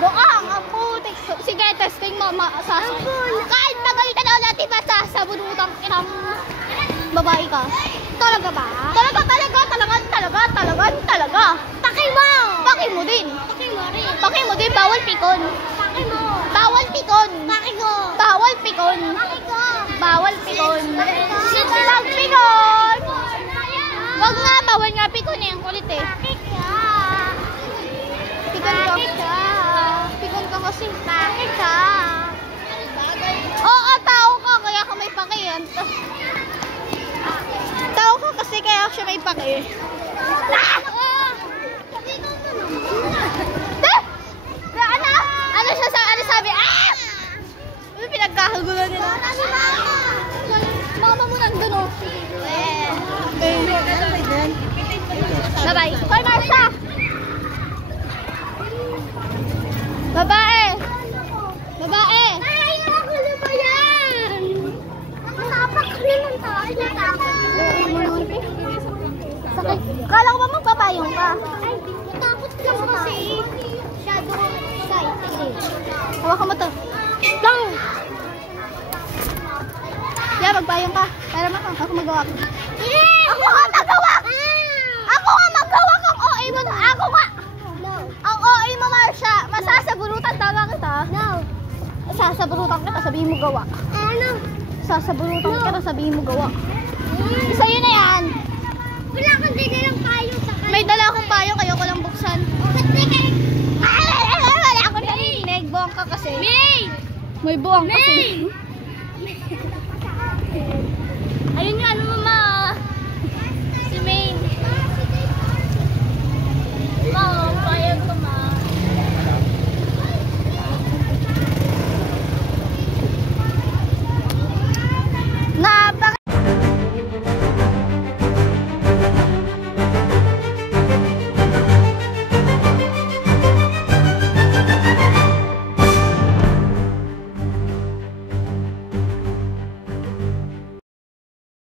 Buang ako. Sige, testing mo. Kahit magalitan ako natin pa sasabunutan kinang babae ka. Talaga ba? Talaga. Paki mo din. Paki mo din. Bawal pikon. Bawal pikon. Wag pikon. Wag nga, bawal nga pikon eh. Ang kulit eh. Pikon ka kasi. Bakit ka? Oo, tao ka. Kaya ka may paki yan. Tao ka kasi kaya siya may paki. Ano sabi? Ano pinagkakagulan nila? Mama mo nandun o. Bye-bye. Hoy, Marsha! Babae! Ay, ako na ba yan? Masapak ka naman tayo. Sakit. Kala ko ba magpapayong ka? Ay, natakot lang kasi. Shadow side. Hawakan mo to. Lang! Yeah, magpayong ka. Para ako magawa ko. Ako nga magawa! Ang OA mo. Ako nga! Ang OA mo, Marsha. Masasabunutan talaga kita. No. Sasabunutan kita, sabihin mo gawa. Ano? Sasabunutan kita, sabihin mo gawa. Sa'yo na yan. Wala akong dinalang payo sa kanya. May dala akong payong, ayoko lang buksan. Wala akong narinig. Buwang ka kasi. May! May buwang kasi.